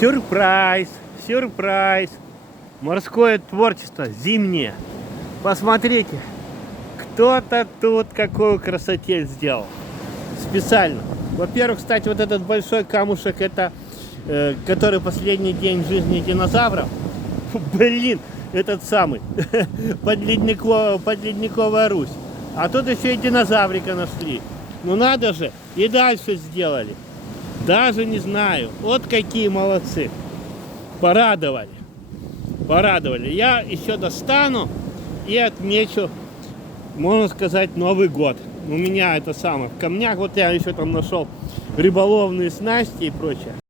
Сюрприз, сюрприз. Морское творчество зимнее. Посмотрите, кто-то тут какую красотень сделал. Специально. Во-первых, кстати, вот этот большой камушек, это который последний день жизни динозавров. Блин, этот самый. Подледниковая Русь. А тут еще и динозаврика нашли. Ну надо же. И дальше сделали. Даже не знаю. Вот какие молодцы. Порадовали. Порадовали. Я еще достану и отмечу, можно сказать, Новый год. У меня это самое. В камнях вот я еще там нашел рыболовные снасти и прочее.